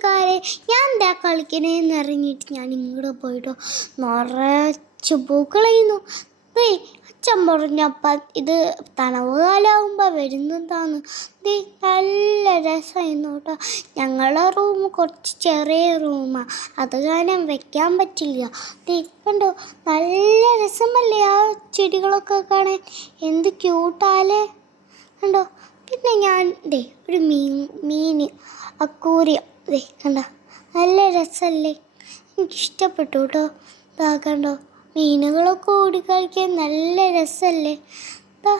കൂട്ടുകാരെ ഞാൻ എന്താ കളിക്കണേന്ന് ഇറങ്ങിയിട്ട് ഞാൻ ഇങ്ങോട്ട് പോയിട്ടോ. നിറച്ച് പൂക്കളയുന്നു ദേ അച്ഛൻ പറഞ്ഞപ്പം ഇത് തണവ് കാലാവുമ്പോൾ വരുന്നതാണ്. ദേ നല്ല രസമായിരുന്നു കേട്ടോ. ഞങ്ങളെ റൂം കുറച്ച് ചെറിയ റൂമാണ് അത് കാരണം വെക്കാൻ പറ്റില്ല. ദേ കണ്ടോ? നല്ല രസമല്ലേ ആ ചെടികളൊക്കെ കാണാൻ? എന്ത് ക്യൂട്ടാലേ കണ്ടോ? പിന്നെ ഞാൻ ദേ ഒരു മീൻ മീൻ അക്കൂറിയം ദേ കണ്ടോ? നല്ല രസമല്ലേ? എനിക്കിഷ്ടപ്പെട്ടു കേട്ടോ ഇതാ കണ്ടോ? മീനുകളൊക്കെ ഓടിക്കളിക്കാൻ നല്ല രസമല്ലേ? ഇതാ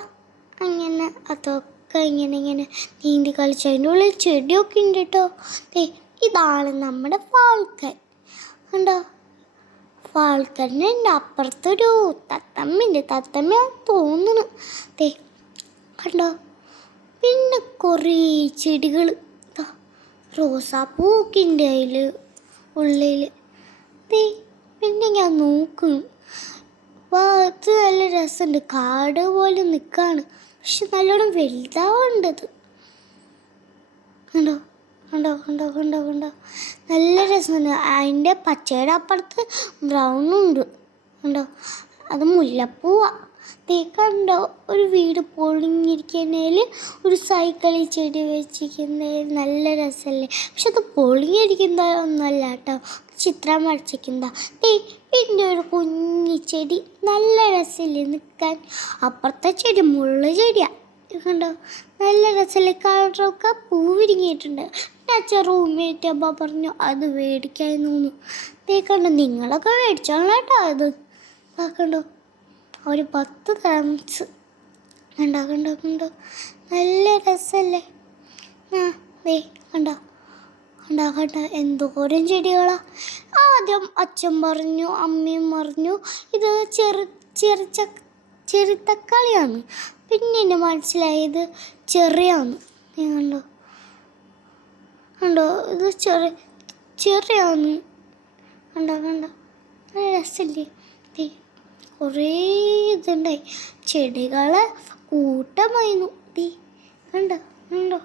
അങ്ങനെ അതൊക്കെ ഇങ്ങനെ ഇങ്ങനെ നീന്തി കളിച്ച് അതിന്റെ ഉള്ളിൽ ചെടിയൊക്കെ ഉണ്ട് കേട്ടോ ദേ ഇതാണ് നമ്മുടെ ഫാൾക്കൻ. കണ്ടോ? ഫാൾക്കന്റെ അപ്പുറത്തൊരു തത്തമ്മയുണ്ട്. തത്തമ്മ തോന്നുന്നു. ദേ കണ്ടോ? പിന്നെ കുറേ ചെടികൾ റോസാപ്പൂക്കിന്റെ അതിൽ ഉള്ളിൽ ദേ പിന്നെ ഞാൻ നോക്കും. വാ നല്ല രസമുണ്ട്. കാട് പോലെ നിൽക്കാണ് പക്ഷെ നല്ലോണം വലുതാവണ്ടത്. കണ്ടോ? കണ്ടോ? കണ്ടോ? കണ്ടോ? കണ്ടോ? നല്ല രസമുണ്ട്. അതിന്റെ പച്ചയുടെ അപ്പുറത്ത് ബ്രൗണുണ്ട്. കണ്ടോ? അത് മുല്ലപ്പൂവാ. ദേ കണ്ടോ ഒരു വീട് പൊളിഞ്ഞിരിക്കുന്നതിൽ ഒരു സൈക്കിളിൽ ചെടി വെച്ചിരിക്കുന്നതിൽ നല്ല രസമല്ലേ? പക്ഷെ അത് പൊളിഞ്ഞിരിക്കുന്ന ഒന്നുമല്ല കേട്ടോ ചിത്രം വരച്ചിരിക്കുന്ന ദേ പിന്നെ ഒരു കുഞ്ഞി ചെടി നല്ല രസമില്ലേ നിൽക്കാൻ? അപ്പുറത്തെ ചെടി മുള്ള ചെടിയാണ് കണ്ടോ നല്ല രസമല്ലേ? കളറൊക്കെ പൂ വിരിങ്ങിയിട്ടുണ്ട് അച്ഛൻ റൂമിൽ അമ്മ പറഞ്ഞു അത് മേടിക്കാൻ തോന്നുന്നു. കണ്ടോ നിങ്ങളൊക്കെ മേടിച്ചോളാം കേട്ടോ അത്. കണ്ടോ ഒരു പത്ത് തരംസ് കണ്ടോ കണ്ടോ കണ്ടോ? നല്ല രസമല്ലേ ആ ദേ കണ്ടോ? കണ്ടോ എന്തോരം ചെടികളാ. ആദ്യം അച്ഛൻ പറഞ്ഞു അമ്മയും പറഞ്ഞു ഇത് ചെറു ചെറു ചക്ക ചെറു തക്കാളിയാണ്. പിന്നെ എന്നെ മനസ്സിലായത് ചെറിയാണ്. നീ കണ്ടോ? കണ്ടോ? ഇത് ചെറിയ ചെറിയാണ്. കണ്ടോ കണ്ടോ? നല്ല രസമില്ലേ കുറേ ഇതുണ്ടായി ചെടികളെ കൂട്ടമായിരുന്നു. ദേ കണ്ടോ കണ്ടോ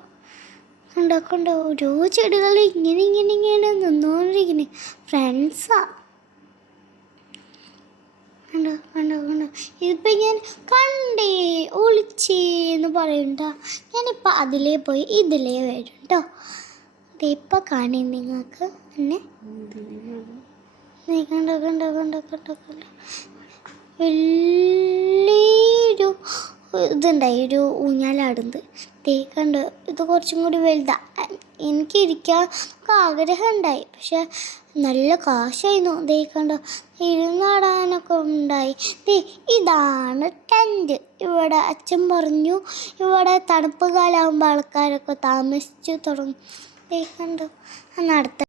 കണ്ടോ കണ്ടോ. ഓരോ ചെടികൾ ഇങ്ങനെ ഇങ്ങനെ ഇങ്ങനെ നിന്നുകൊണ്ടിരിക്കുന്നത് ഫ്രണ്ട്സാ കണ്ടോ കണ്ടോ കണ്ടോ. ഇതിപ്പോൾ ഞാൻ കണ്ടേ ഒളിച്ചേ എന്ന് പറയണ്ട ഞാനിപ്പോൾ അതിലേ പോയി ഇതിലേ വരും കേട്ടോ ഇതിപ്പോൾ കാണി നിങ്ങൾക്ക് എന്നെ. കണ്ടോ കണ്ടോ കണ്ടോ കണ്ടോ കണ്ടോ. വലിയൊരു ഇതുണ്ടായി ഒരു ഊഞ്ഞാലാടുന്നത്. കണ്ടോ ഇത് കുറച്ചും കൂടി വലുതാ. എനിക്ക് ഇരിക്കാൻ ആഗ്രഹം ഉണ്ടായി പക്ഷെ നല്ല കാശായിരുന്നു. ദേ കണ്ടോ ഇരുന്നാടാനൊക്കെ ഉണ്ടായി. ദേ ഇതാണ് ടെന്റ് ഇവിടെ അച്ഛൻ പറഞ്ഞു ഇവിടെ തണുപ്പ് കാലാകുമ്പോൾ ആൾക്കാരൊക്കെ താമസിച്ചു തുടങ്ങും. ദേ കണ്ടോ അന്ന് അടുത്ത